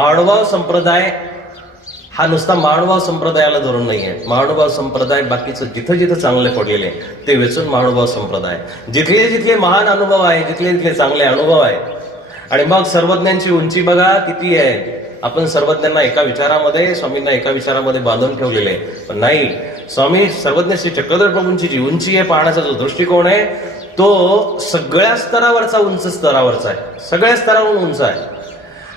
महानुभाव संप्रदाय हा नुसता महानुभाव संप्रदायाला धरून नाहीये. महानुभाव संप्रदाय बाकीचं जिथं जिथं चांगले पडलेले ते वेचून महानुभाव संप्रदाय, जिथले जिथले महान अनुभव आहे, जिथले जिथले चांगले अनुभव आहे. आणि मग सर्वज्ञांची उंची बघा किती आहे. आपण सर्वज्ञांना एका विचारामध्ये, स्वामींना एका विचारामध्ये बांधून ठेवलेले, पण नाही. स्वामी सर्वज्ञ श्री चक्रधर प्रभूंची जी उंची आहे, पाहण्याचा जो दृष्टिकोन आहे तो सगळ्या स्तरावरचा, उंच स्तरावरचा आहे, सगळ्या स्तरावरून उंच आहे.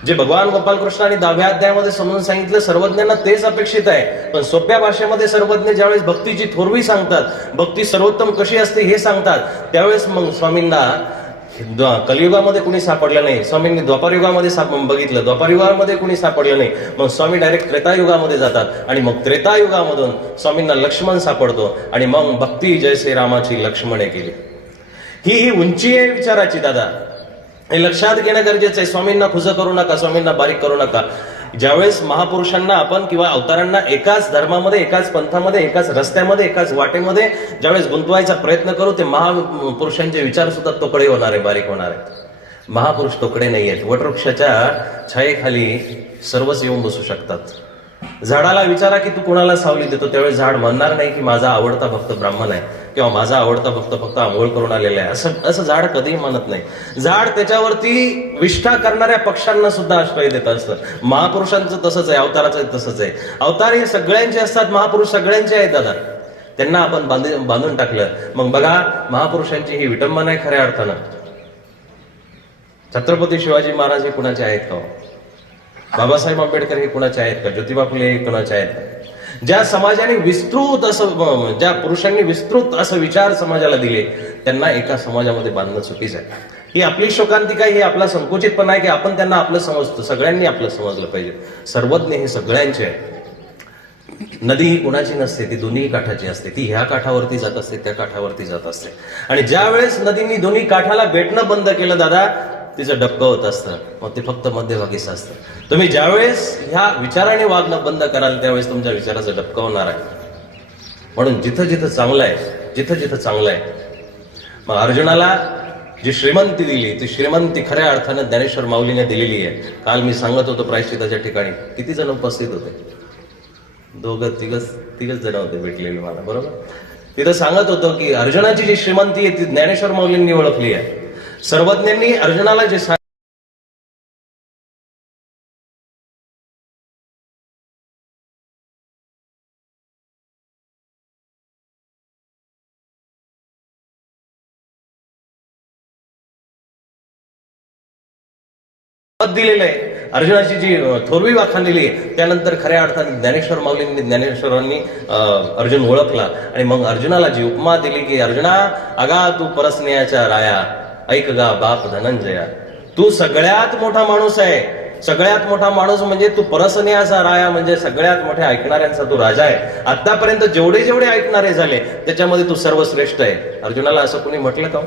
जे भगवान गोपालकृष्ण आणि 10व्या अध्यायामध्ये समजून सांगितलं सर्वज्ञांना तेच अपेक्षित आहे. पण सोप्या भाषेमध्ये सर्वज्ञ ज्यावेळेस भक्तीची थोरवी सांगतात, भक्ती सर्वोत्तम कशी असते हे सांगतात, त्यावेळेस मग स्वामींना कलियुगामध्ये कुणी सापडलं नाही. स्वामींनी द्वापारयुगामध्ये बघितलं, द्वापारयुगामध्ये कुणी सापडलं नाही. मग स्वामी डायरेक्ट त्रेतायुगामध्ये जातात आणि मग त्रेतायुगामधून स्वामींना लक्ष्मण सापडतो आणि मग भक्ती जैसे रामाची लक्ष्मणे केली. ही उंची आहे विचाराची दादा. हे लक्षात घेणं गरजेचं आहे. स्वामींना खुजं करू नका, स्वामींना बारीक करू नका. ज्यावेळेस महापुरुषांना आपण किंवा अवतारांना एकाच धर्मामध्ये, एकाच पंथामध्ये, एकाच रस्त्यामध्ये, एकाच वाटेमध्ये ज्यावेळेस गुंतवायचा प्रयत्न करू, ते महापुरुषांचे विचार सुद्धा तोकडे होणार आहे, बारीक होणार आहेत. महापुरुष तोकडे नाही आहेत. वटवृक्षाच्या छायेखाली सर्वच येऊन बसू शकतात. झाडाला विचारा की तू कुणाला सावली देतो, त्यावेळेस झाड म्हणणार नाही की माझा आवडता भक्त ब्राह्मण आहे किंवा माझा आवडता भक्त फक्त आंघोळ करून आलेला आहे. असं झाड कधीही म्हणत नाही. झाड त्याच्यावरती विष्ठा करणाऱ्या पक्ष्यांना सुद्धा आश्रय देत असतं. महापुरुषांचं तसंच आहे, अवताराचं तसंच आहे. अवतार हे सगळ्यांचे असतात, महापुरुष सगळ्यांचे आहेत दादा. त्यांना आपण बांधून टाकलं. मग बघा महापुरुषांची ही विटंबना आहे खऱ्या अर्थानं. छत्रपती शिवाजी महाराज हे कुणाचे आहेत का? बाबासाहेब आंबेडकर हे कुणाचे आहेत का? ज्योतिबा फुले हे कुणाचे आहेत का? ज्या समाजाने विस्तृत असं, ज्या पुरुषांनी विस्तृत असं विचार समाजाला दिले, त्यांना एका समाजामध्ये बांधणं चुकीचं आहे. ही आपली शोकांतिका, ही आपला संकुचितपणा आहे की आपण त्यांना आपलं समजतो. सगळ्यांनी आपलं समजलं पाहिजे. सर्वज्ञ हे सगळ्यांचे आहे. नदी ही कुणाची नसते, ती दोन्ही काठाची असते. ती ह्या काठावरती जात असते, त्या काठावरती जात असते. आणि ज्या वेळेस नदींनी दोन्ही काठाला भेटणं बंद केलं दादा, तिचं डबकं होत असतं. मग ते फक्त मध्यभागीच असतं. तुम्ही ज्यावेळेस ह्या विचाराने वागणं बंद कराल, त्यावेळेस तुमच्या विचाराचं डबकं होणार आहे. म्हणून जिथं जिथं चांगलं आहे, जिथं जिथं चांगलं आहे. मग अर्जुनाला जी श्रीमंती दिली, ती श्रीमंती खऱ्या अर्थानं ज्ञानेश्वर माऊलीने दिलेली आहे. काल मी सांगत होतो प्रायश्चिताच्या ठिकाणी किती जण उपस्थित होते? तिघच जण होते भेटलेले मला, बरोबर. तिथं सांगत होतो की अर्जुनाची जी श्रीमंती आहे ती ज्ञानेश्वर माऊलींनी ओळखली आहे. सर्वज्ञांनी अर्जुनाला जे दिलेलं आहे, अर्जुनाची जी थोरवी वाखाणलेली आहे, त्यानंतर खऱ्या अर्थाने ज्ञानेश्वरांनी अर्जुन ओळखला. आणि मग अर्जुनाला जी उपमा दिली की अर्जुना, अगा तू परस्नेहाच्या राया, ऐक गा बाप धनंजया. तू सगळ्यात मोठा माणूस आहे. सगळ्यात मोठा माणूस म्हणजे तू परस्नेहाचा राया, म्हणजे सगळ्यात मोठ्या ऐकणाऱ्यांचा तू राजा आहे. आतापर्यंत जेवढे जेवढे ऐकणारे झाले त्याच्यामध्ये तू सर्वश्रेष्ठ आहे. अर्जुनाला असं कोणी म्हटलं का?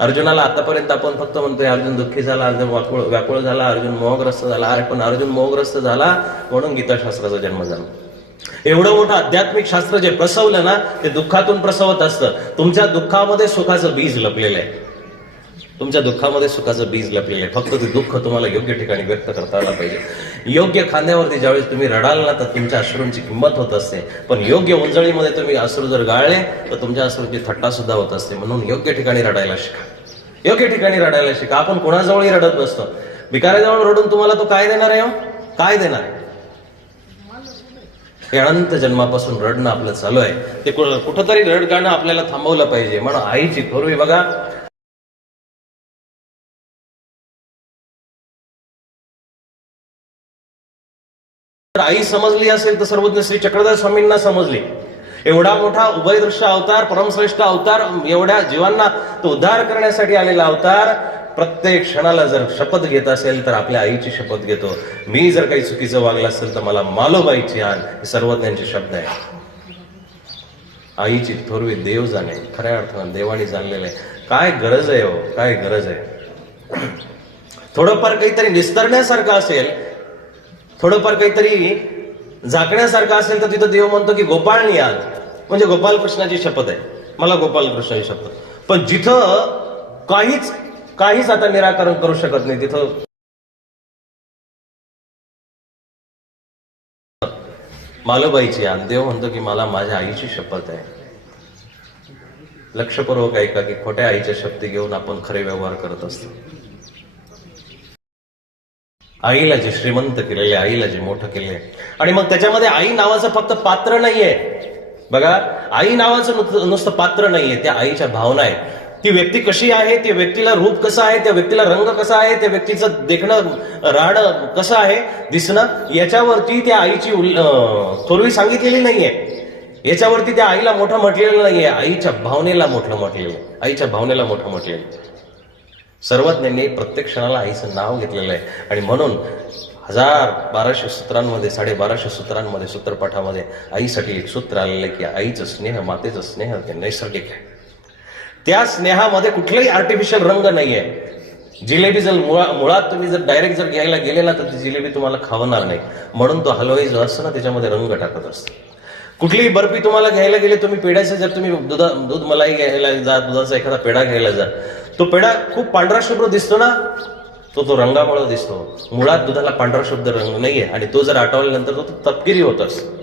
अर्जुनाला आतापर्यंत आपण फक्त म्हणतोय अर्जुन दुःखी झाला, अर्जुन व्याकुळ झाला, अर्जुन मोहग्रस्त झाला. अरे पण अर्जुन मोहग्रस्त झाला म्हणून गीताशास्त्राचा जन्म झाला. एवढं मोठं आध्यात्मिक शास्त्र जे प्रसवलं ना, ते दुःखातून प्रसवत असतं. तुमच्या दुःखामध्ये सुखाचं बीज लपलेलं आहे. तुमच्या दुःखामध्ये सुखाचं बीज लपलेलं आहे. फक्त ते दुःख तुम्हाला योग्य ठिकाणी व्यक्त करता आलं पाहिजे. योग्य खांद्यावरती ज्यावेळेस तुम्ही रडाल ना, तर तुमच्या अश्रूंची किंमत होत असते. पण योग्य उंजळीमध्ये तुम्ही अश्रू जर गाळले तर तुमच्या अश्रूंची थट्टा सुद्धा होत असते. म्हणून योग्य ठिकाणी रडायला शिका, योग्य ठिकाणी रडायला शिका. आपण कोणाजवळही रडत बसतो. भिकाऱ्याजवळ रडून तुम्हाला तो काय देणार आहे? काय देणार आहे? हे अनंत जन्मापासून रडणं आपलं चालू आहे. ते कुठंतरी रड गाणं आपल्याला थांबवलं पाहिजे. म्हणून आईची थोरवी बघा, आई समजली असेल तर सर्वज्ञ श्री चक्रधर स्वामींना समजली. एवढा मोठा उभयदृश्य अवतार, परमश्रेष्ठ अवतार, एवढ्या जीवांना तो उद्धार करण्यासाठी आलेला अवतार, प्रत्येक क्षणाला जर शपथ घेत असेल तर आपल्या आईची शपथ घेतो. मी जर काही चुकीचं वागलं असेल तर मला मालोबाईची आण. हे सर्वज्ञांचे शब्द आहे. आईची थोरवी देव जाणे, खऱ्या अर्थानं देवानी जाणलेलं आहे. काय गरज आहे हो, काय गरज आहे? थोडंफार काहीतरी निस्तरण्यासारखं असेल, थोडंफार काहीतरी झाकण्यासारखं असेल तर तिथं देव म्हणतो की गोपाळनी आण. म्हणजे गोपालकृष्णाची शपथ आहे, मला गोपालकृष्णाची शपथ. पण जिथं काहीच आता निराकरण करू शकत नाही, तिथं मालोबाईची, आणि देव म्हणतो की मला माझ्या आईची शपथ आहे. लक्षपूर्वक ऐका की खोट्या आईच्या शपथी घेऊन आपण खरे व्यवहार करत असतो. आईला जे श्रीमंत केलेले, आईला जे मोठं केले, आणि मग त्याच्यामध्ये आई नावाचं फक्त पात्र नाहीये. बघा, आई नावाचं नुसतं पात्र नाहीये, त्या आईच्या भावना आहेत. ती व्यक्ती कशी आहे, त्या व्यक्तीला रूप कसं आहे, त्या व्यक्तीला रंग कसा आहे, त्या व्यक्तीचं देखणं राहणं कसं आहे, दिसणं, याच्यावरती त्या आईची थोरवी सांगितलेली नाहीये. याच्यावरती त्या आईला मोठं म्हटलेलं नाहीये, आईच्या भावनेला मोठं म्हटलेलं, आईच्या भावनेला मोठं म्हटलेलं. सर्वज्ञांनी प्रत्येक क्षणाला आईचं नाव घेतलेलं आहे. आणि म्हणून 1200 सूत्रांमध्ये, 1250 सूत्रांमध्ये, सूत्रपाठामध्ये आईसाठी एक सूत्र आलेलं आहे की आईचं स्नेह, मातेचं स्नेह ते नैसर्गिक आहे. त्या स्नेहामध्ये कुठलाही आर्टिफिशियल रंग नाहीये. जिलेबी जर मुळात तुम्ही जर डायरेक्ट जर घ्यायला गेले ना तर ती जिलेबी तुम्हाला खावणार नाही. म्हणून तो हलवाई जो असतो ना त्याच्यामध्ये रंग टाकत असतो. कुठलीही बर्फी तुम्हाला घ्यायला गेले, तुम्ही पेढ्याचं जर तुम्ही दूध मलाई घ्यायला जा, दुधाचा एखादा पेढा घ्यायला जा, तो पेढा खूप पांढरा शुभ्र दिसतो ना, तो रंगामुळे दिसतो. मुळात दुधाला पांढरा शुभ्र रंग नाहीये, आणि तो जर आटवल्यानंतर तो तपकिरी होत असतो.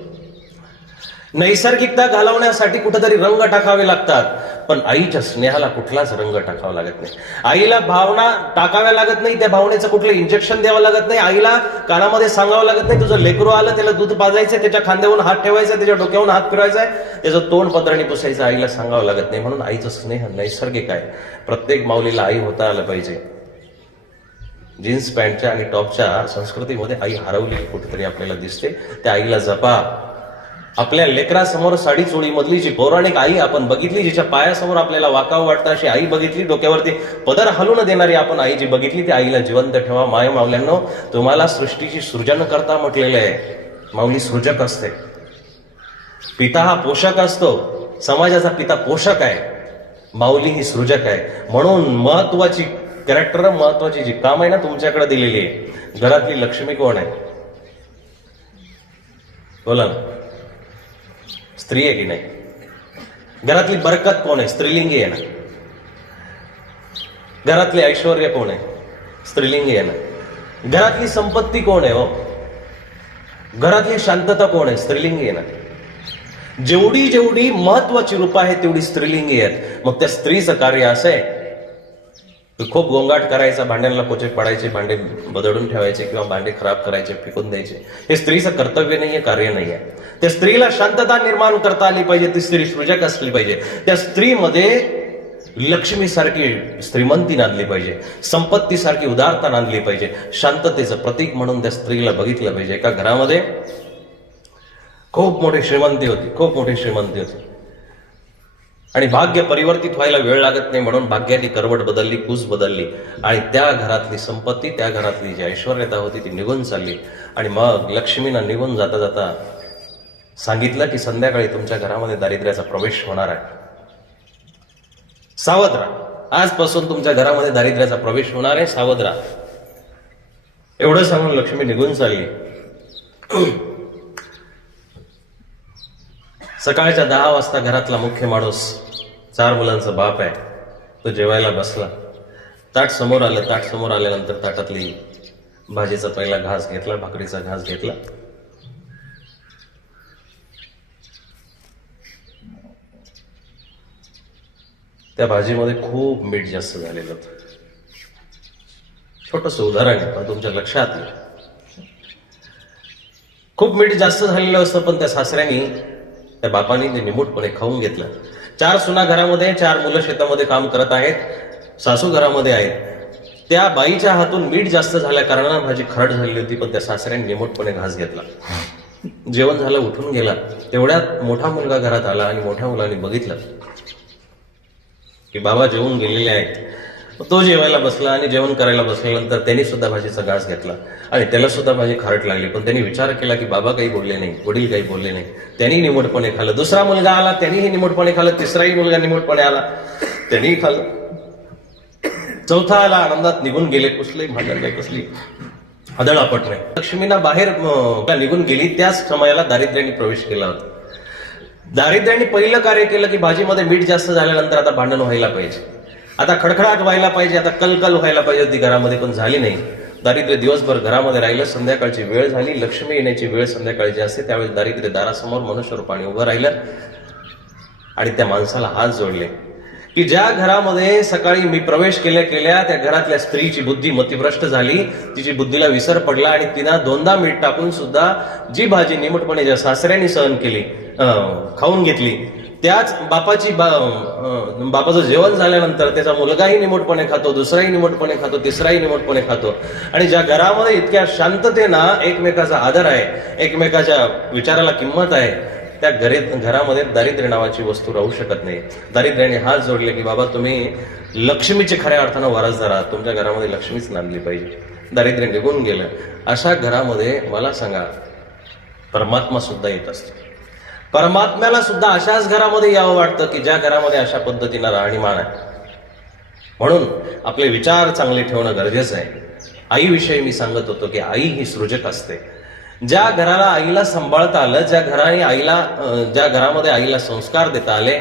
नैसर्गिकता घालवण्यासाठी कुठेतरी रंग टाकावे लागतात, पण आईच्या स्नेहाला कुठलाच रंग टाकावा लागत नाही. आईला भावना टाकाव्या लागत नाही, त्या भावनेचं कुठलं इंजेक्शन द्यावं लागत नाही. आईला कानामध्ये सांगावं लागत नाही तुझं लेकरू आलं, त्याला दूध पाजायचं, त्याच्या खांद्यावरून हात ठेवायचा, त्याच्या डोक्यावरून हात फिरवायचा, त्याचं तोंड पदराने पुसायचं, आईला सांगावं लागत नाही. म्हणून आईचं स्नेह नैसर्गिक आहे. प्रत्येक माऊलीला आई होता आलं पाहिजे. जीन्स पॅन्टच्या आणि टॉपच्या संस्कृतीमध्ये आई हरवली कुठेतरी आपल्याला दिसते. त्या आईला जपा. आपल्या लेकरासमोर साडी चोळी मधली जी पौराणिक आई आपण बघितली, जिच्या पायासमोर आपल्याला वाकावं वाटतं अशी आई बघितली, डोक्यावरती पदर हलवून देणारी आपण आई जी बघितली, ती आईला जिवंत ठेवा. माय माऊल्यांनो, तुम्हाला सृष्टीची सृजन करता म्हटलेलं आहे. माऊली सृजक असते. पिता हा पोषक असतो, समाजाचा पिता पोषक आहे. माऊली ही सृजक आहे. म्हणून महत्वाची कॅरेक्टर, महत्वाची जी काम आहे ना तुमच्याकडे दिलेली आहे. घरातली लक्ष्मी कोण आहे? बोला ना. स्त्री आहे की नाही? घरातली बरकत कोण आहे? स्त्रीलिंगी आहे ना. घरातले ऐश्वर्य कोण आहे? स्त्रीलिंगी आहे ना. घरातली संपत्ती कोण आहे? हो, घरातली शांतता कोण आहे? स्त्रीलिंगी आहे ना. जेवढी जेवढी महत्वाची रूप आहे तेवढी स्त्रीलिंगी आहेत. मग त्या स्त्रीचं कार्य असं आहे खूप गोंगाट करायचा, भांड्यांना पोचे पाडायचे, भांडे बदलून ठेवायचे किंवा भांडे खराब करायचे, फेकून द्यायचे, हे स्त्रीचं कर्तव्य नाहीये, कार्य नाहीये. त्या स्त्रीला शांतता निर्माण करता आली पाहिजे. ती स्त्री सृजक असली पाहिजे. त्या स्त्रीमध्ये लक्ष्मीसारखी श्रीमंती नांदली पाहिजे, संपत्तीसारखी उदारता नांदली पाहिजे. शांततेचं प्रतीक म्हणून त्या स्त्रीला बघितलं पाहिजे. एका घरामध्ये खूप मोठी श्रीमंती होती, खूप मोठी श्रीमंती होती, आणि भाग्य परिवर्तित व्हायला वेळ लागत नाही म्हणून भाग्याने करवट बदलली, कूस बदलली, आणि त्या घरातली संपत्ती, त्या घरातली जी ऐश्वर्यता होती ती निघून चालली. आणि मग लक्ष्मीनं निघून जाता जाता सांगितलं की संध्याकाळी तुमच्या घरामध्ये दारिद्र्याचा प्रवेश होणार आहे, सावध राहा. आजपासून तुमच्या घरामध्ये दारिद्र्याचा प्रवेश होणार आहे, सावध राहा. एवढं सांगून लक्ष्मी निघून चालली. सकाळच्या 10 वाजता घरातला मुख्य माणूस, 4 मुलांचा बाप आहे, तो जेवायला बसला. ताट समोर आलं. ताट समोर आल्यानंतर ताटातली भाजीचा पहिला घास घेतला, भाकरीचा घास घेतला. त्या भाजीमध्ये खूप मीठ जास्त झालेलं होतं. छोटस उदाहरण आहे पण तुमच्या लक्षात येईल. खूप मीठ जास्त झालेलं असतं, पण त्या सासऱ्यानी, त्या बापानी ते निमूटपणे खाऊन घेतलं. 4 सुना घरामध्ये, 4 मुलं शेतामध्ये काम करत आहेत, सासू घरामध्ये आहेत. त्या बाईच्या हातून मीठ जास्त झाल्या कारणानं भाजी खरड झालेली होती, पण त्या सासऱ्याने निमूटपणे घास घेतला. जेवण झालं, उठून गेला. तेवढ्यात मोठा मुलगा घरात आला आणि मोठ्या मुलाने बघितलं की बाबा जेवून गेलेले आहेत. तो जेवायला बसला आणि जेवण करायला बसल्यानंतर त्यांनी सुद्धा भाजीचा घास घेतला आणि त्याला सुद्धा भाजी खारट लागली. पण त्यांनी विचार केला की बाबा काही बोलले नाही, वडील काही बोलले नाही, त्यांनी निमूटपणे खाल्लं. दुसरा मुलगा आला, त्यांनीही निमूटपणे खाल्लं. तिसराही मुलगा निमूटपणे आला, त्यांनीही खाल्लं. चौथा आला, आनंदात निघून गेले. कुठलंही भांडण नाही, कसली हदळापट नाही. लक्ष्मीना बाहेर निघून गेली. त्याच समयाला दारिद्र्याने प्रवेश केला होता. दारिद्र्याने पहिलं कार्य केलं की भाजीमध्ये मीठ जास्त झाल्यानंतर आता भांडण व्हायला पाहिजे, आता खडखडाट व्हायला पाहिजे, आता कलकल व्हायला पाहिजे होती घरामध्ये, पण झाली नाही. दारिद्र्य दिवसभर घरामध्ये राहिलं, संध्याकाळची वेळ झाली, लक्ष्मी येण्याची वेळ संध्याकाळची असते, त्यावेळी दारिद्र्य दारासमोर मनुष्य रूपाने उभं राहिलं आणि त्या माणसाला हात जोडले की ज्या घरामध्ये सकाळी मी प्रवेश केल्या त्या घरातल्या स्त्रीची बुद्धी मतिभ्रष्ट झाली, तिची बुद्धीला विसर पडला आणि तिनं 2दा मीठ टाकून सुद्धा जी भाजी निमूटपणे ज्या सासऱ्याने सहन केली, खाऊन घेतली, त्याच बापाचं जेवण झाल्यानंतर त्याचा मुलगाही निमूटपणे खातो, दुसराही निमूटपणे खातो, तिसराही निमूटपणे खातो. आणि ज्या घरामध्ये इतक्या शांततेनं एकमेकाचा आदर आहे, एकमेकाच्या विचाराला किंमत आहे, त्या घरामध्ये दारिद्र्य नावाची वस्तू राहू शकत नाही. दारिद्र्याने हात जोडले की बाबा तुम्ही लक्ष्मीचे खऱ्या अर्थानं वारसदार आहात, तुमच्या घरामध्ये लक्ष्मीच नांदली पाहिजे. दारिद्र्य निघून गेलं. अशा घरामध्ये मला सांगा परमात्मा सुद्धा येत असतो. परमात्म्याला सुद्धा अशाच घरामध्ये यावं वाटतं की ज्या घरामध्ये अशा पद्धतीनं राहणीमान आहे. म्हणून आपले विचार चांगले ठेवणं गरजेचं आहे. आईविषयी मी सांगत होतो की आई ही सृजक असते. ज्या घराला आईला सांभाळता आलं, ज्या घरामध्ये आईला संस्कार देता आले,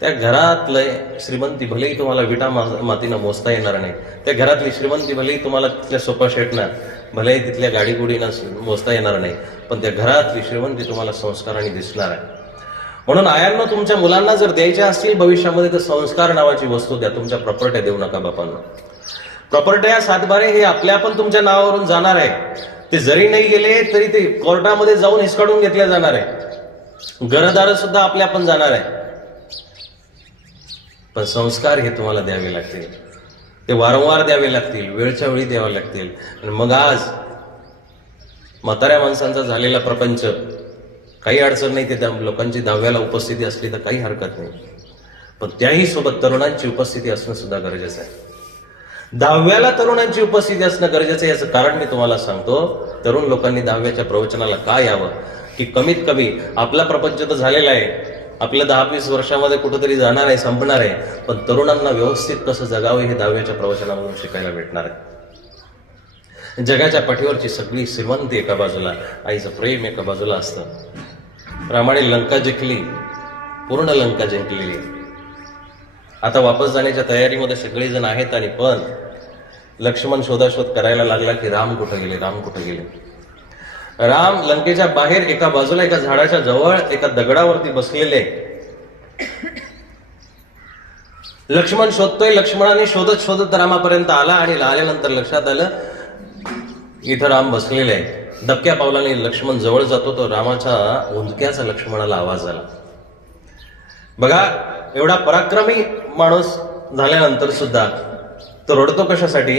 त्या घरातले श्रीमंती भलेही तुम्हाला विटा मातीनं मोजता येणार नाही, त्या घरातली श्रीमंती भलेही तुम्हाला तिथल्या सोफा सेटनं, भलेही तिथल्या गाडीगुडीनं मोजता येणार नाही, पण त्या घरातली श्रीमंती तुम्हाला संस्काराने दिसणार आहे. म्हणून आयांना तुमच्या मुलांना जर द्यायच्या असतील भविष्यामध्ये तर संस्कार नावाची वस्तू द्या. तुमच्या प्रॉपर्ट्या देऊ नका बापांना. प्रॉपर्ट्या सातबारे हे आपल्या पण तुमच्या नावावरून जाणार आहे. ते जरी नाही गेले तरी ते कोर्टामध्ये जाऊन हिसकाडून घेतल्या जाणार आहे. घरदार सुद्धा आपल्या पण जाणार आहे. पण संस्कार हे तुम्हाला द्यावे लागतील. ते वारंवार द्यावे लागतील, वेळच्या वेळी द्यावे लागतील. आणि मग आज म्हाताऱ्या माणसांचा झालेला प्रपंच, काही अडचण नाही. ते त्या लोकांची 10व्याला उपस्थिती असली तर काही हरकत नाही, पण त्याही सोबत तरुणांची उपस्थिती असणं सुद्धा गरजेचं आहे. 10व्याला तरुणांची उपस्थिती असणं गरजेचं आहे. याचं कारण मी तुम्हाला सांगतो. तरुण लोकांनी 10व्याच्या प्रवचनाला का यावं की कमीत कमी आपला प्रपंच तर झालेला आहे, आपल्या 10-20 वर्षामध्ये कुठेतरी जाणार आहे, संपणार आहे, पण तरुणांना व्यवस्थित कसं जगावं हे 10व्याच्या प्रवचनामधून शिकायला भेटणार आहे. जगाच्या पाठीवरची सगळी श्रीमंती एका बाजूला, आईचं प्रेम एका बाजूला असतं. रामाने लंका जिंकली, पूर्ण लंका जिंकलेली. आता वापस जाण्याच्या तयारीमध्ये सगळेजण आहेत आणि पण लक्ष्मण शोधाशोध करायला लागला की राम कुठे गेले, राम कुठे गेले. राम लंकेच्या बाहेर एका बाजूला एका झाडाच्या जवळ एका दगडावरती बसलेले. लक्ष्मण शोधतोय. लक्ष्मणाने शोधत शोधत रामापर्यंत आला आणि आल्यानंतर लक्षात आलं इथं राम बसलेले आहे. दबक्या पावलाने लक्ष्मण जवळ जातो. तो रामाच्या हुंदक्याचा लक्ष्मणाला आवाज आला. बघा, एवढा पराक्रमी माणूस झाल्यानंतर सुद्धा तो रडतो कशासाठी,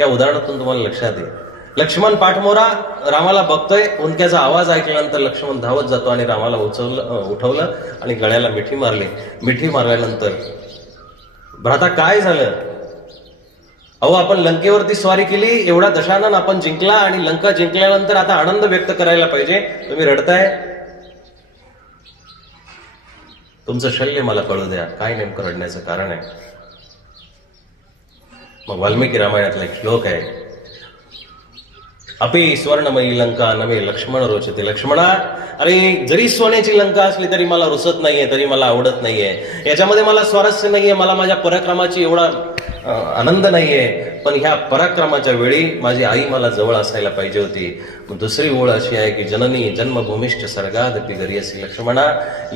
या उदाहरणातून तुम्हाला लक्षात येईल. लक्ष्मण पाठमोरा रामाला बघतोय. हुंदक्याचा आवाज ऐकल्यानंतर लक्ष्मण धावत जातो आणि रामाला उठवलं आणि गळ्याला मिठी मारली. मिठी मारल्यानंतर भ्राता काय झालं? अहो, आपण लंकेवरती स्वारी केली, एवढा दशानन आपण जिंकला आणि लंका जिंकल्यानंतर आता आनंद व्यक्त करायला पाहिजे, तुम्ही रडताय. तुमचं शल्य मला कळू द्या, काय नेमकं रडण्याचं कारण आहे. मग वाल्मिकी रामायणातला एक श्लोक आहे, अपि स्वर्णमयी लंका नमे लक्ष्मण रोचते. लक्ष्मणा, अरे जरी सोन्याची लंका असली तरी मला रुसत नाहीये, तरी मला आवडत नाहीये, याच्यामध्ये मला स्वारस्य नाहीये, मला माझ्या पराक्रमाची एवढा आनंद नाहीये. पण ह्या पराक्रमाच्या वेळी माझी आई मला जवळ असायला पाहिजे होती. दुसरी ओळ अशी आहे की जननी जन्मभूमिष्ठ स्वर्गादपि गरीयसी. लक्ष्मणा,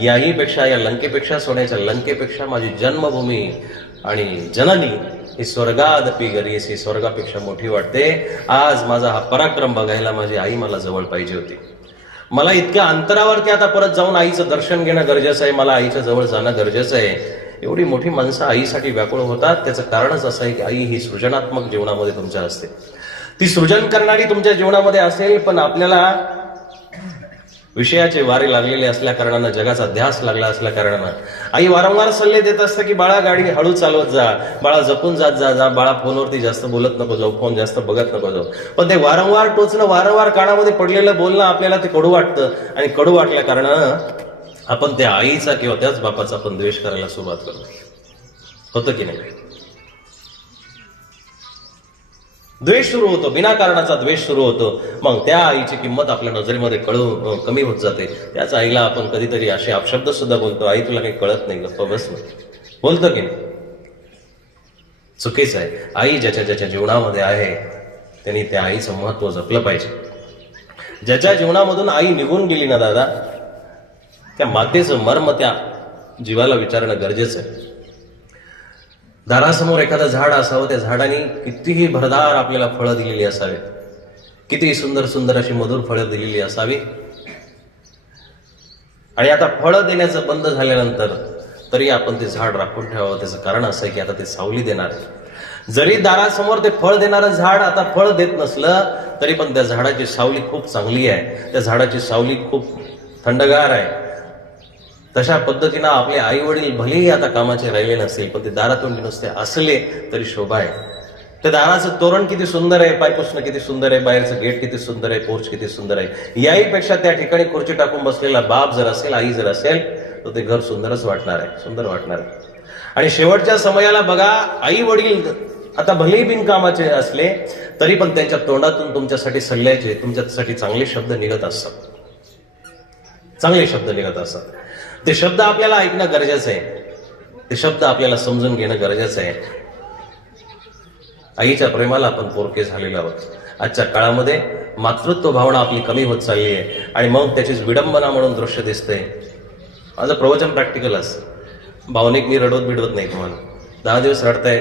याही पेक्षा, या लंकेपेक्षा, सोन्याच्या लंकेपेक्षा माझी जन्मभूमी आणि जननी ही स्वर्गादपि गरीयसी, स्वर्गापेक्षा मोठी वाटते. आज माझा हा पराक्रम बघायला माझी आई मला जवळ पाहिजे होती. मला इतक्या अंतरावरती आता परत जाऊन आईचं दर्शन घेणं गरजेचं आहे, मला आईच्या जवळ जाणं गरजेचं आहे. एवढी मोठी माणसं आईसाठी व्याकुळ होतात. त्याचं कारणच असं आहे की आई ही सृजनात्मक जीवनामध्ये तुमच्या असते. ती सृजन करणारी तुमच्या जीवनामध्ये असेल, पण आपल्याला विषयाचे वारे लागलेले असल्या कारणानं, जगाचा ध्यास लागला असल्या कारणानं आई वारंवार सल्ले देत असते की बाळा गाडी हळू चालवत जा, बाळा जपून जात जा, बाळा फोनवरती जास्त बोलत नको जाऊ, फोन जास्त बघत नको जाऊ. पण ते वारंवार टोचणं, वारंवार कानामध्ये पडलेलं बोलणं आपल्याला ते कडू वाटतं आणि कडू वाटल्या कारणानं आपण त्या आईचा किंवा त्याच बापाचा आपण द्वेष करायला सुरुवात करतो. होतं की नाही? द्वेष सुरू होतो, विनाकारणाचा द्वेष सुरू होतो. मग त्या आईची किंमत आपल्या नजरेमध्ये कमी होत जाते. त्याच आईला आपण कधीतरी असे अपशब्द सुद्धा बोलतो, आई तुला काही कळत नाही, गप्प बस. बोलतो की नाही? चुकीचं आहे. आई ज्याच्या ज्याच्या जीवनामध्ये आहे त्यांनी त्या आईचं महत्व जपलं पाहिजे. ज्याच्या जीवनामधून आई निघून गेली ना दादा, त्या मातेचं मर्म त्या जीवाला विचारणं गरजेचं आहे. दारासमोर एखादं झाड असावं, त्या झाडाने कितीही भरदार आपल्याला फळं दिलेली असावी, किती सुंदर सुंदर अशी मधुर फळं दिलेली असावी, आणि आता फळं देण्याचं बंद झाल्यानंतर तरी आपण ते झाड राखून ठेवावं. त्याचं कारण असं आहे की आता ते सावली देणार आहे. जरी दारासमोर ते फळ देणारं झाड आता फळ देत नसलं तरी पण त्या झाडाची सावली खूप चांगली आहे, त्या झाडाची सावली खूप थंडगार आहे. तशा पद्धतीनं आपले आई वडील भलेही आता कामाचे राहिले नसतील, पण ते दारातून नुसते असले तरी शोभा आहे. त्या दाराचं तोरण किती सुंदर आहे, पायपुसणं किती सुंदर आहे, बाहेरचं गेट किती सुंदर आहे, पोर्च किती सुंदर आहे. याहीपेक्षा त्या ठिकाणी खुर्ची टाकून बसलेला बाप जर असेल, आई जर असेल, तर ते घर सुंदरच वाटणार आहे, सुंदर वाटणार आहे. आणि शेवटच्या समयाला बघा, आई वडील आता भलेही बिनकामाचे असले तरी पण त्यांच्या तोंडातून तुमच्यासाठी सल्ल्याचे, तुमच्यासाठी चांगले शब्द निघत असतात, चांगले शब्द निघत असतात. ते शब्द आपल्याला ऐकणं गरजेचं आहे, ते शब्द आपल्याला समजून घेणं गरजेचं आहे. आईच्या प्रेमाला आपण पोरके झालेलो आहोत. आजच्या काळामध्ये मातृत्व भावना आपली कमी होत चालली आहे आणि मग त्याचीच विडंबना म्हणून दृश्य दिसतंय. माझं प्रवचन प्रॅक्टिकल असं भावनिक, मी रडवत बिडवत नाही तुम्हाला. 10 दिवस रडताय,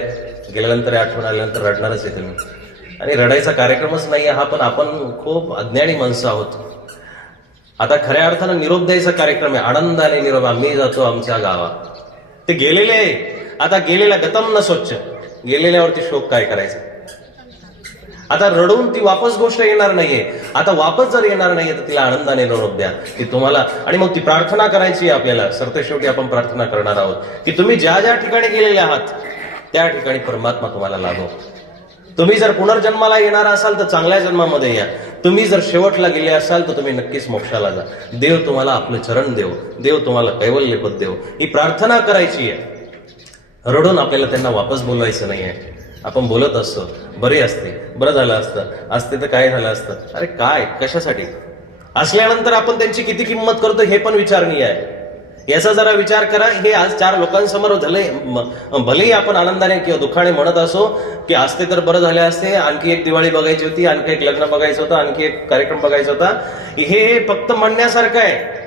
गेल्यानंतर आठवण आल्यानंतर रडणारच आहे तुम्ही. आणि रडायचा कार्यक्रमच नाही हा, पण आपण खूप अज्ञानी माणसं आहोत. आता खऱ्या अर्थानं निरोप द्यायचा कार्यक्रम आहे, आनंदाने निरोप. आम्ही जातो आमच्या गावात. ते गेलेले, आता गेलेला गतम न स्वच्छ, गेलेल्यावरती शोक काय करायचा. आता रडून ती वापस गोष्ट येणार नाहीये. आता वापस जर येणार नाहीये तर तिला आनंदाने निरोप द्या की तुम्हाला. आणि मग ती प्रार्थना करायची आपल्याला. सरतेशेवटी आपण प्रार्थना करणार आहोत की तुम्ही ज्या ज्या ठिकाणी गेलेले आहात त्या ठिकाणी परमात्मा तुम्हाला लाभो. तुम्ही जर पुनर्जन्माला येणार असाल तर चांगल्या जन्मामध्ये या. तुम्ही जर शेवटला गेले असाल तर तुम्ही नक्कीच मोक्षाला जा. देव तुम्हाला आपलं चरण देव, देव तुम्हाला कैवल्यपद देव, ही प्रार्थना करायची आहे. रडून आपल्याला त्यांना वापस बोलवायचं नाहीये. आपण बोलत असतो, बरे असते, बरं झालं असतं, असते तर काय झालं असतं. अरे काय, कशासाठी असल्यानंतर आपण त्यांची किती किंमत करतो हे पण विचारणीय आहे. याचा जरा विचार करा. हे आज 4 लोकांसमोर झाले, भलेही आपण आनंदाने किंवा दुःखाने म्हणत असो की असते तर बरं झाले असते, आणखी एक दिवाळी बघायची होती, आणखी एक लग्न बघायचं होतं, आणखी एक कार्यक्रम बघायचा होता, हे फक्त म्हणण्यासारखं आहे.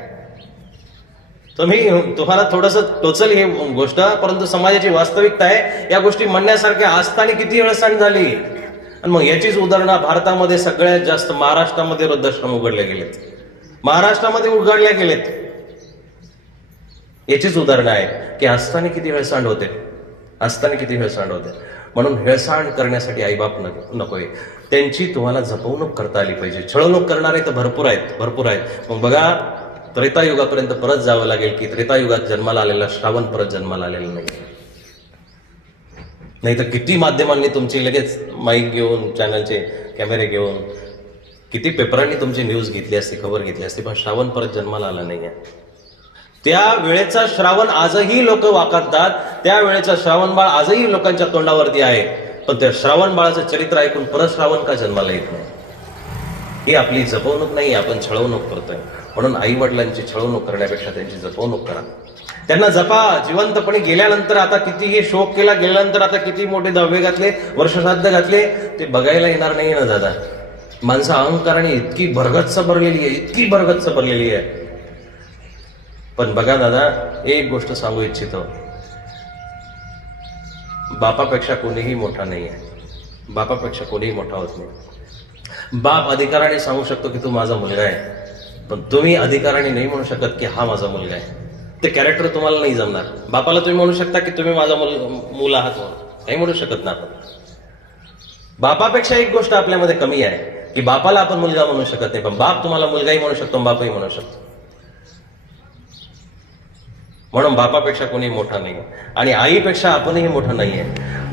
तुम्हाला थोडंसं टोचल ही गोष्ट, परंतु समाजाची वास्तविकता आहे. या गोष्टी म्हणण्यासारख्या असताना किती हेळसांड झाली. आणि मग याचीच उदाहरणं भारतामध्ये सगळ्यात जास्त महाराष्ट्रामध्ये वृद्धाश्रम उघडले गेलेत, महाराष्ट्रामध्ये उघडल्या गेलेत. याचीच उदाहरणं आहे की असताना किती हेळसांड होते, असताना किती हेळसांड होते. म्हणून हेळसांड करण्यासाठी आईबाप नकोय. त्यांची तुम्हाला जपवणूक करता आली पाहिजे. छळवणूक करणारे तर भरपूर आहेत, भरपूर आहेत. मग बघा, त्रेतायुगापर्यंत परत जावं लागेल की त्रेतायुगात जन्माला आलेला श्रावण परत जन्माला आलेला नाही तर किती माध्यमांनी तुमची लगेच माईक घेऊन, चॅनलचे कॅमेरे घेऊन, किती पेपरांनी तुमची न्यूज घेतली असती, खबर घेतली असती, पण श्रावण परत जन्माला आला नाहीये. त्या वेळेचा श्रावण आजही लोक वाकारतात, त्या वेळेचा श्रावण बाळ आजही लोकांच्या तोंडावरती आहे. पण त्या श्रावण बाळाचं चरित्र ऐकून परत श्रावण का जन्माला येत नाही. ही आपली जपवणूक नाही, आपण छळवणूक करतोय. म्हणून आई वडिलांची छळवणूक करण्यापेक्षा त्यांची जपवणूक करा, त्यांना जपा. जिवंतपणे गेल्यानंतर आता कितीही शोक केला, गेल्यानंतर आता किती मोठे दहावे घातले, वर्षश्राद्ध घातले, ते बघायला येणार नाही ना दादा. माणसं अहंकाराने इतकी भरगच्च भरलेली आहे, इतकी भरगच्च भरलेली आहे. पण बघा दादा, एक गोष्ट सांगू इच्छितो, बापापेक्षा कोणीही मोठा नाही आहे. बापापेक्षा कोणीही मोठा होत नाही. बाप अधिकाराने सांगू शकतो की तू माझा मुलगा आहे, पण तुम्ही अधिकाराने नाही म्हणू शकत की हा माझा मुलगा आहे. ते कॅरेक्टर तुम्हाला नाही जमणार. बापाला तुम्ही म्हणू शकता की तुम्ही माझा मूल आहात, नाही म्हणू शकत ना आपण. बापापेक्षा एक गोष्ट आपल्यामध्ये कमी आहे की बापाला आपण मुलगा म्हणू शकत नाही, पण बाप तुम्हाला मुलगाही म्हणू शकतो, बापही म्हणू शकतो. म्हणून बापापेक्षा कोणी मोठा नाही आणि आईपेक्षा आपणही मोठं नाहीये.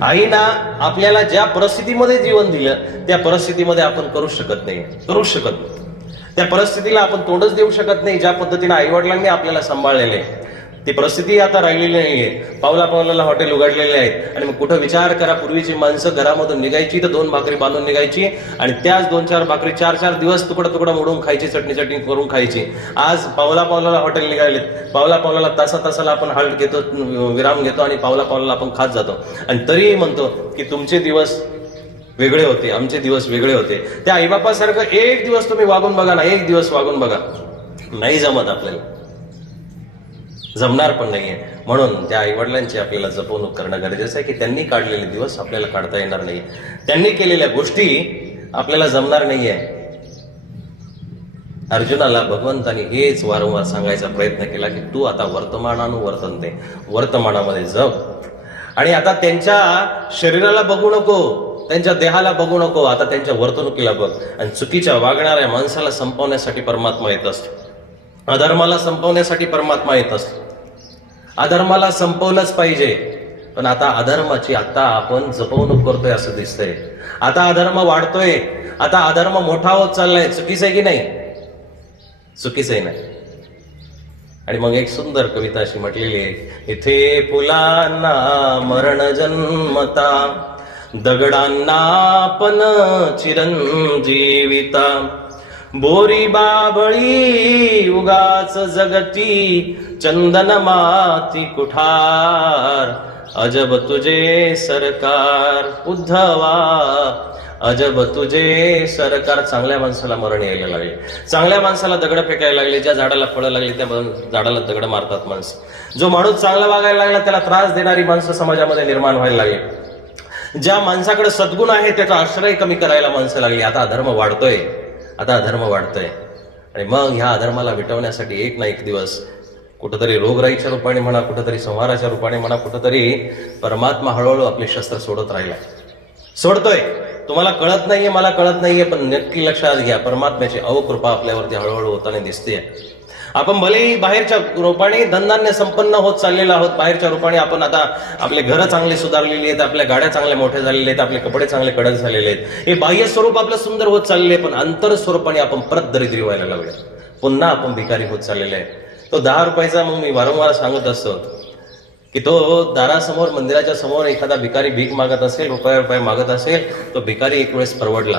आईना आपल्याला ज्या परिस्थितीमध्ये जीवन दिलं त्या परिस्थितीमध्ये आपण करूच शकत नाही, करूच शकत नाही. त्या परिस्थितीला आपण तोंडच देऊ शकत नाही. ज्या पद्धतीने आईवडिलांनी आपल्याला सांभाळलेले, ती परिस्थिती आता राहिलेली नाहीये. पावला पावलाला हॉटेल उघडलेले आहेत आणि मग कुठं विचार करा, पूर्वीची माणसं घरामधून निघायची तर 2 भाकरी बांधून निघायची आणि त्याच 2-4 भाकरी 4-4 दिवस तुकडा तुकडा मोडून खायची, चटणी करून खायची. आज पावला पावलाला हॉटेल निघालेत, पावला पावलाला तासाला आपण हाल्ट घेतो, विराम घेतो आणि पावला पावलाला आपण खात जातो. आणि तरीही म्हणतो की तुमचे दिवस वेगळे होते, आमचे दिवस वेगळे होते. त्या आईबापासारखं एक दिवस तुम्ही वागून बघा ना, एक दिवस वागून बघा, नाही जमत आपल्याला, जमणार पण नाहीये. म्हणून त्या आईवडिलांची आपल्याला जपवणूक करणं गरजेचं आहे की त्यांनी काढलेले दिवस आपल्याला काढता येणार नाही, त्यांनी केलेल्या गोष्टी आपल्याला जमणार नाहीये. अर्जुनाला भगवंतानी हेच वारंवार सांगायचा प्रयत्न केला की तू आता वर्तमानानुवर्तन दे, वर्तमानामध्ये जग. आणि आता त्यांच्या शरीराला बघू नको, त्यांच्या देहाला बघू नको, आता त्यांच्या वर्तणुकीला बघ. आणि चुकीच्या वागणाऱ्या माणसाला संपवण्यासाठी परमात्मा येत असतो, अधर्माला संपवण्यासाठी परमात्मा येत असतो. अधर्माला संपवलंच पाहिजे, पण आता अधर्माची आता आपण जपवणूक करतोय असं दिसतंय. आता अधर्म वाढतोय, आता अधर्म मोठा होत चाललाय. चुकीचं आहे की नाही? चुकीचंही नाही. आणि मग एक सुंदर कविता अशी म्हटलेली आहे, इथे फुलांना मरण जन्मता, दगडांना पण चिरंजीविता, बोरी बाबळी उगाच जगती, चंदन माती कुठार, अजब तुझे सरकार उद्धवा, अजब तुझे सरकार. चांगल्या माणसाला मरण यायला लागले, चांगल्या माणसाला दगड फेकायला लागले. ज्या झाडाला फळं लागली त्या झाडाला दगड मारतात माणसं. जो माणूस चांगला वागायला लागला त्याला त्रास देणारी माणसं समाजामध्ये निर्माण व्हायला लागली. ज्या माणसाकडे सद्गुण आहे त्याचा आश्रय कमी करायला माणसं लागली. आता अधर्म वाढतोय, आता अधर्म वाढतोय. आणि मग ह्या अधर्माला मिटवण्यासाठी एक ना एक दिवस कुठंतरी रोगराईच्या रूपाने म्हणा, कुठंतरी संहाराच्या रूपाने म्हणा, कुठंतरी परमात्मा हळूहळू आपले शस्त्र सोडत राहिला, सोडतोय. तुम्हाला कळत नाहीये, मला कळत नाहीये, पण नक्की लक्षात घ्या, परमात्म्याची अवकृपा आपल्यावरती हळूहळू होताना दिसते. आपण भलेही बाहेरच्या रूपाने धनधान्य संपन्न होत चाललेलो आहोत, बाहेरच्या रूपाने आपण आता आपले घरं चांगले सुधारलेली आहेत, आपल्या गाड्या चांगल्या मोठ्या झालेल्या आहेत, आपले कपडे चांगले कडक झालेले आहेत, हे बाह्य स्वरूप आपलं सुंदर होत चाललेले आहे. पण अंतर स्वरूपाने आपण परत दरिद्री व्हायला लागले, पुन्हा आपण भिकारी होत चाललेले आहे. तो 10 रुपयाचा, मग मी वारंवार सांगत असतो की तो दारासमोर, मंदिराच्या समोर एखादा भिकारी भीक मागत असेल, रुपया मागत असेल, तो भिकारी एक वेळेस परवडला.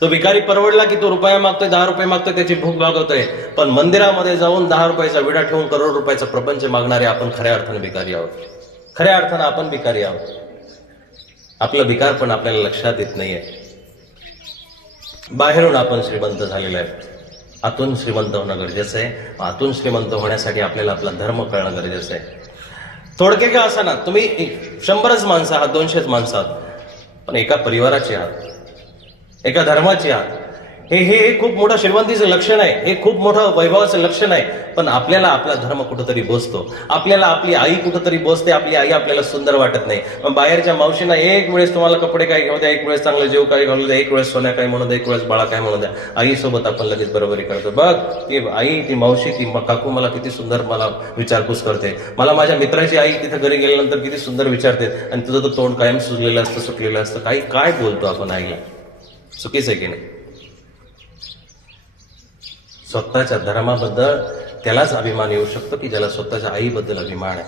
तो भिकारी परवडला की तो रुपया मागतोय, 10 रुपये मागतोय, त्याची भूक भागवतोय. पण मंदिरामध्ये जाऊन 10 रुपयाचा विडा ठेवून करोड रुपयाचा प्रपंच मागणारे आपण खऱ्या अर्थाने भिकारी आहोत. खऱ्या अर्थानं आपण भिकारी आहोत. आपलं भिकार पण आपल्याला लक्षात येत नाहीये. बाहेरून आपण श्रीमंत झालेलो आहे, आतून श्रीमंत होणं गरजेचं आहे. आतून श्रीमंत होण्यासाठी आपल्याला आपला धर्म कळणं गरजेचं आहे. थोडके का असा ना, तुम्ही 100च माणसं आहात, 200च माणसं आहात, पण एका परिवाराचे आहात, एका धर्माचे आहात. हे खूप मोठं श्रीमंतीचं लक्षण आहे, हे खूप मोठं वैभवाचं लक्षण आहे. पण आपल्याला आपला धर्म कुठंतरी बोचतो, आपल्याला आपली आई कुठंतरी बोचते, आपली आई आपल्याला सुंदर वाटत नाही. पण बाहेरच्या मावशींना एक वेळेस तुम्हाला कपडे काय घेऊ द्या, एक वेळेस चांगलं जेव काय घालू द्या, एक वेळेस सोन्या काय म्हणू द्या, एक वेळेस बाळा काय म्हणू द्या, आईसोबत आपण लगेच बरोबरी करतो. बघ ती आई, ती मावशी, ती काकू मला किती सुंदर मला विचारपूस करते, मला माझ्या मित्राची आई तिथे घरी गेल्यानंतर किती सुंदर विचारते, आणि तुझं तर तोंड कायम सुजलेलं असतं, सुटलेलं असतं. काही काय बोलतो आपण आईला? चुकीचं आहे की नाही? स्वतःच्या धर्माबद्दल त्यालाच अभिमान येऊ शकतो की ज्याला स्वतःच्या आईबद्दल अभिमान आहे.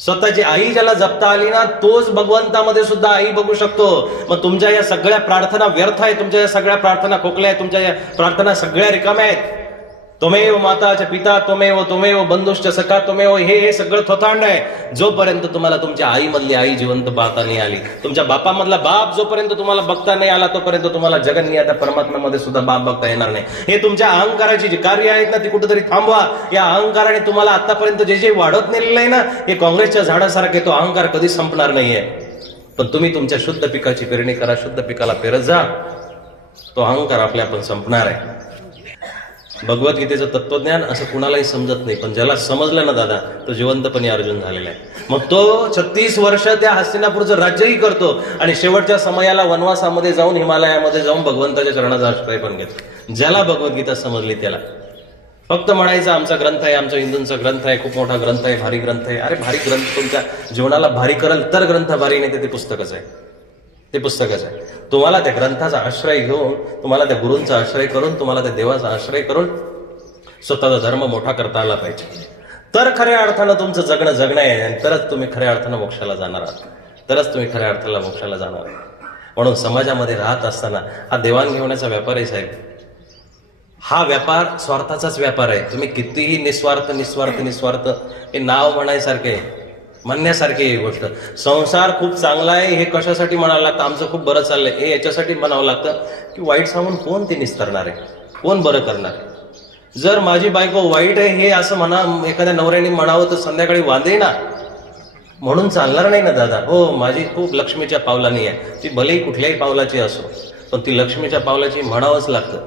स्वतःची आई ज्याला जपता आली ना, तोच भगवंतामध्ये सुद्धा आई बघू शकतो. मग तुमच्या या सगळ्या प्रार्थना व्यर्थ आहे, तुमच्या या सगळ्या प्रार्थना खोकल्या आहेत, तुमच्या या प्रार्थना सगळ्या रिकाम्या आहेत. त्वमेव माताच्या पिता, त्वमेव बंधुश्च सखा, त्वमेव, हे सगळं थोथांड आहे. जोपर्यंत तुम्हाला तुमच्या आईमधली आई जिवंत पाहता नाही आली, तुमच्या बापामधला बाप जोपर्यंत तुम्हाला बघता नाही आला, तोपर्यंत तुम्हाला जगन्नियाता परमात्म्यामध्ये सुद्धा बाप बघता येणार नाही. हे तुमच्या अहंकाराची जी कार्य आहेत ना, ती कुठेतरी थांबवा. या अहंकाराने तुम्हाला आतापर्यंत जे वाढत नेलेलं आहे ना, हे काँग्रेसच्या झाडासारखे, तो अहंकार कधी संपणार नाहीये. पण तुम्ही तुमच्या शुद्ध पिकाची पेरणी करा, शुद्ध पिकाला पेरत जा, तो अहंकार आपल्या पण संपणार आहे. भगवद्गीतेचं तत्वज्ञान असं कुणालाही समजत नाही, पण ज्याला समजलं ना दादा, तो जिवंतपणे अर्जुन झालेला आहे. मग तो 36 वर्ष त्या हस्तिनापूरचं राज्यही करतो आणि शेवटच्या समयाला वनवासामध्ये जाऊन, हिमालयामध्ये जाऊन भगवंताच्या चरणाचा आश्रय पण घेतो. ज्याला भगवद्गीता समजली त्याला. फक्त म्हणायचं आमचा ग्रंथ आहे, आमचा हिंदूंचा ग्रंथ आहे, खूप मोठा ग्रंथ आहे, भारी ग्रंथ आहे. अरे भारी ग्रंथ तुमच्या जीवनाला भारी करल तर ग्रंथ भारी, नाही तर ते पुस्तकच आहे, ते पुस्तकच आहे. तुम्हाला त्या ग्रंथाचा आश्रय घेऊन, तुम्हाला त्या गुरूंचा आश्रय करून, तुम्हाला त्या देवाचा आश्रय करून स्वतःचा धर्म मोठा करता आला पाहिजे. तर खऱ्या अर्थानं तुमचं जगणं आहे, आणि तरच तुम्ही खऱ्या अर्थानं मोक्षाला जाणार आहात, तरच तुम्ही खऱ्या अर्थाला मोक्षाला जाणार आहात. म्हणून समाजामध्ये राहत असताना हा देवाणघेवण्याचा व्यापार आहे साहेब. हा व्यापार स्वार्थाचाच व्यापार आहे. तुम्ही कितीही निस्वार्थ हे नाव म्हणायसारखे, म्हणण्यासारखी ही गोष्ट. संसार खूप चांगला आहे हे कशासाठी म्हणावं लागतं, आमचं खूप बरं चाललंय हे याच्यासाठी म्हणावं लागतं की वाईट सांगून कोण ते निस्तरणार आहे, कोण बरं करणार आहे. जर माझी बायको वाईट आहे हे असं म्हणा एखाद्या नवऱ्याने म्हणावं तर संध्याकाळी वादे ना, म्हणून चालणार नाही ना दादा. हो माझी खूप लक्ष्मीच्या पावलानी आहे, ती भलेही कुठल्याही पावलाची असो, पण ती लक्ष्मीच्या पावलाची म्हणावंच लागतं.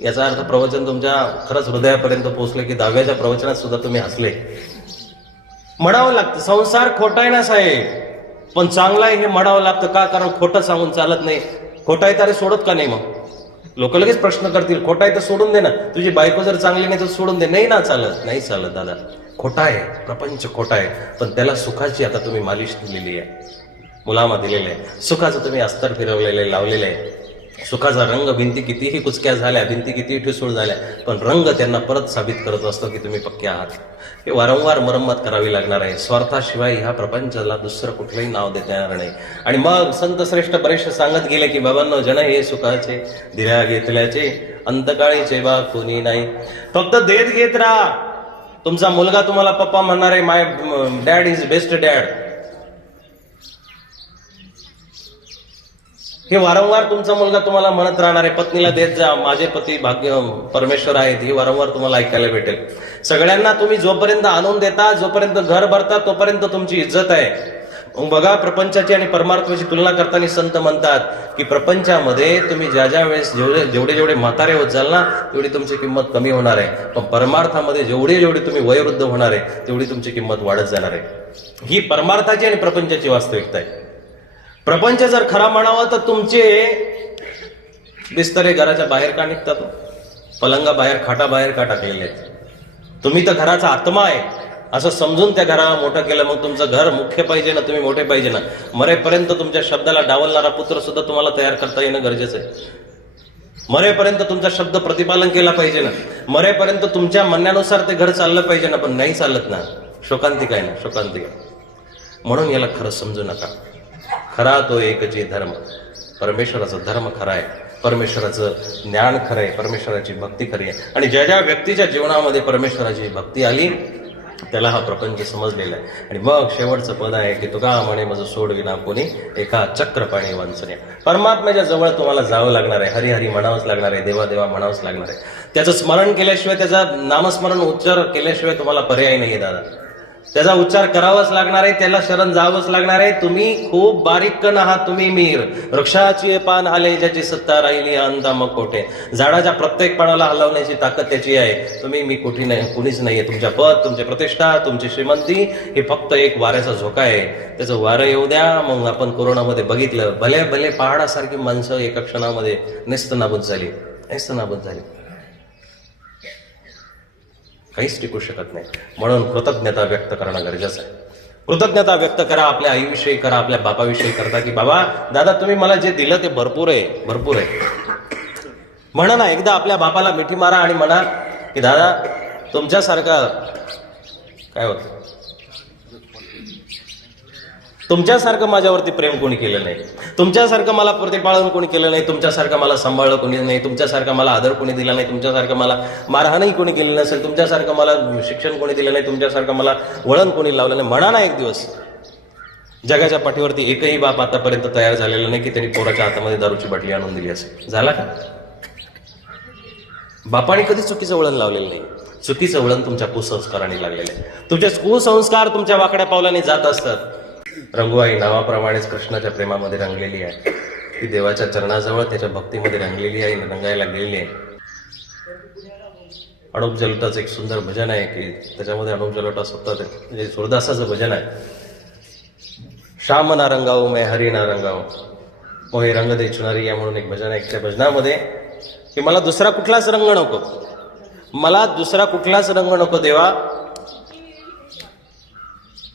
याचा अर्थ प्रवचन तुमच्या खरंच हृदयापर्यंत पोहोचले की 10व्याच्या प्रवचनात सुद्धा तुम्ही हसले. म्हणावं लागतं. संसार खोटा आहे ना साहेब, पण चांगला आहे हे म्हणावं लागतं. का? कारण खोटं सांगून चालत नाही. खोटा आहे तर सोडत का नाही? मग लोक लगेच प्रश्न करतील, खोटा आहे तर सोडून दे ना, तुझी बायको जर चांगली नाही तर सोडून दे. नाही ना, चालत नाही, चालत दादा. खोटा आहे, प्रपंच खोटा आहे, पण त्याला सुखाची आता तुम्ही मालिश दिलेली आहे, मुलामा दिलेले आहे, सुखाचं तुम्ही अस्तर फिरवलेले लावलेले आहे. सुखाचा रंग भिंती कितीही कुचक्या झाल्या, भिंती कितीही ठिसूळ झाल्या, पण रंग त्यांना परत साबित करत असतो की तुम्ही पक्के आहात. हे वारंवार मरम्मत करावी लागणार आहे. स्वार्थाशिवाय ह्या प्रपंचाला दुसरं कुठलंही नाव देता येणार नाही. आणि मग संत श्रेष्ठ बरेचसे सांगत गेले की बाबांनो, जन हे सुखाचे दिल्या घेतल्याचे अंतकाळीचे बा कोणी नाही. फक्त देत घेत राहा. तुमचा मुलगा तुम्हाला पप्पा म्हणणार आहे, माय डॅड इज बेस्ट डॅड. हे वारंवार तुमचा मुलगा तुम्हाला म्हणत राहणार आहे. पत्नीला देत जा, माझे पती भाग्य परमेश्वर आहेत, हे वारंवार तुम्हाला ऐकायला भेटेल. सगळ्यांना तुम्ही जोपर्यंत आणून देता, जोपर्यंत घर भरता, तोपर्यंत तुमची इज्जत आहे. मग बघा, प्रपंचाची आणि परमार्थाची तुलना करताना संत म्हणतात की प्रपंचामध्ये तुम्ही ज्या ज्या वेळेस जेवढे जेवढे म्हातारे होत जाल ना, तेवढी तुमची किंमत कमी होणार आहे. पण परमार्थामध्ये जेवढे तुम्ही वयोवृद्ध होणार आहे, तेवढी तुमची किंमत वाढत जाणार आहे. ही परमार्थाची आणि प्रपंचाची वास्तविकता आहे. प्रपंच जर खरा म्हणावा तर तुमचे बिस्तरे घराच्या बाहेर का निघतात, पलंगा बाहेर, खाटा बाहेर का टाकलेले आहेत? तुम्ही तर घराचा आत्मा आहे असं समजून त्या घराला मोठं केलं. मग तुमचं घर मुख्य पाहिजे ना, तुम्ही मोठे पाहिजे ना. मरेपर्यंत तुमच्या शब्दाला डावलणारा पुत्र सुद्धा तुम्हाला तयार करता येणं गरजेचं आहे. मरेपर्यंत तुमचा शब्द प्रतिपालन केला पाहिजे ना. मरेपर्यंत तुमच्या म्हणण्यानुसार ते घर चाललं पाहिजे ना. पण नाही चालत ना, शोकांतिक आहे ना, शोकांतिक. म्हणून याला खरं समजू नका. खरा तो एकची धर्म, परमेश्वराचा धर्म खरा आहे, परमेश्वराचं ज्ञान खरं आहे, परमेश्वराची भक्ती खरी आहे. आणि ज्या ज्या व्यक्तीच्या जीवनामध्ये परमेश्वराची भक्ती आली त्याला हा प्रपंच समजलेला आहे. आणि मग शेवटचं पद आहे की तुका म्हणे मज सोड विना कोणी एका चक्र पाणी वांचणे. परमात्म्याच्या जवळ तुम्हाला जावं लागणार आहे, हरिहरी म्हणावंच लागणार आहे, देवा देवा म्हणावंच लागणार आहे. त्याचं स्मरण केल्याशिवाय, त्याचा नामस्मरण उच्चार केल्याशिवाय तुम्हाला पर्याय नाहीये दादा. त्याचा उच्चार करावाच लागणार आहे, त्याला शरण जावंच लागणार आहे. तुम्ही खूप बारीक कण आहात, तुम्ही मीर. वृक्षाची पान आले ज्याची सत्ता राहिली अंता मग कोठे. झाडाच्या प्रत्येक पानाला हलवण्याची ताकद त्याची आहे. तुम्ही मी कुठे नाही, कुणीच नाहीये. तुमच्या पद, तुमची प्रतिष्ठा, तुमची श्रीमंती हे फक्त एक वाऱ्याचा झोका आहे. त्याचं वारं येऊ द्या. मग आपण कोरोनामध्ये बघितलं, भले भले पहाडासारखी माणसं एका क्षणामध्ये नेस्तनाबूत झाली, नेस्तनाबूत झाली, काहीच टिकू शकत नाही. म्हणून कृतज्ञता व्यक्त करणं गरजेचं आहे. कृतज्ञता व्यक्त करा, आपल्या आईविषयी करा, आपल्या बापाविषयी करता की बाबा दादा तुम्ही मला जे दिलं ते भरपूर आहे, भरपूर आहे. म्हणा ना, एकदा आपल्या बापाला मिठी मारा आणि म्हणा की दादा तुमच्यासारखा काय होतं, तुमच्यासारखं माझ्यावरती प्रेम कोणी केलं नाही, तुमच्यासारखं मला प्रतिपालन कोणी केलं नाही, तुमच्यासारखं मला सांभाळलं कोणी नाही, तुमच्यासारखं मला आदर कोणी दिला नाही, तुमच्यासारखं मला मारहाणही कोणी केली नसेल, तुमच्यासारखं मला शिक्षण कोणी दिलं नाही, तुमच्यासारखं मला वळण कोणी लावलं नाही. म्हणा ना एक दिवस. जगाच्या पाठीवरती एकही बाप आतापर्यंत तयार झालेला नाही की त्यांनी पोराच्या हातामध्ये दारूची बाटली आणून दिली असेल. झाला का? बापाने कधी चुकीचं वळण लावलेलं नाही. चुकीचं वळण तुमच्या कुसंस्काराने लागलेलं आहे. तुमचे कुसंस्कार तुमच्या वाकड्या पावलाने जात असतात. रंगूआई नावाप्रमाणेच कृष्णाच्या प्रेमामध्ये रंगलेली आहे, ती देवाच्या चरणाजवळ त्याच्या भक्तीमध्ये रंगलेली आहे, रंगायला गेलेली आहे. अनुप जलोटाचं एक सुंदर भजन आहे की त्याच्यामध्ये अनुप जलोटा स्वतः म्हणजे सूरदासाचं भजन आहे. श्याम ना रंगावू मैं हरी ना रंगावू मोहे रंग दे चुनरिया म्हणून एक भजन आहे. त्या भजनामध्ये की मला दुसरा कुठलाच रंग नको, मला दुसरा कुठलाच रंग नको देवा,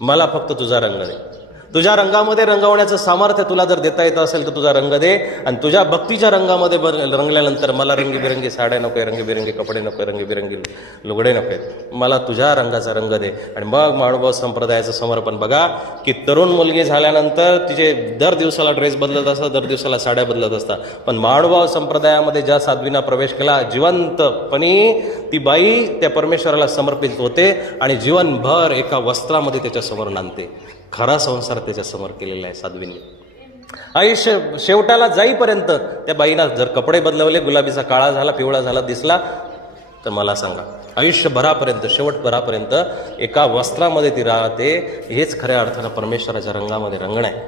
मला फक्त तुझा रंग दे. तुझ्या रंगामध्ये रंगवण्याचं सामर्थ्य तुला जर देता येतं असेल तर तुझा रंग दे, आणि तुझ्या भक्तीच्या रंगामध्ये रंगल्यानंतर मला रंगीबिरंगी साड्या नको, रंगीबिरंगी कपडे नको, रंगीबिरंगी लुगडे नको, मला तुझ्या रंगाचा रंग दे. आणि मग महानुभाव संप्रदायाचं समर्पण बघा की तरुण मुलगी झाल्यानंतर तिचे दर दिवसाला ड्रेस बदलत असतात, दर दिवसाला साड्या बदलत असतात. पण महानुभाव संप्रदायामध्ये ज्या साध्वीनं प्रवेश केला, जिवंतपणी ती बाई त्या परमेश्वराला समर्पित होते आणि जीवनभर एका वस्त्रामध्ये त्याच्या समोर नांदते. खरा संसार त्याच्या समोर केलेला आहे साध्वींनी. आयुष्य शेवटाला जाईपर्यंत त्या बाईना जर कपडे बदलवले, गुलाबीचा काळा झाला, पिवळा झाला दिसला, तर मला सांगा आयुष्यभरापर्यंत, शेवटभरापर्यंत एका वस्त्रामध्ये ती राहते. हेच खऱ्या अर्थानं परमेश्वराच्या रंगामध्ये रंगणं आहे.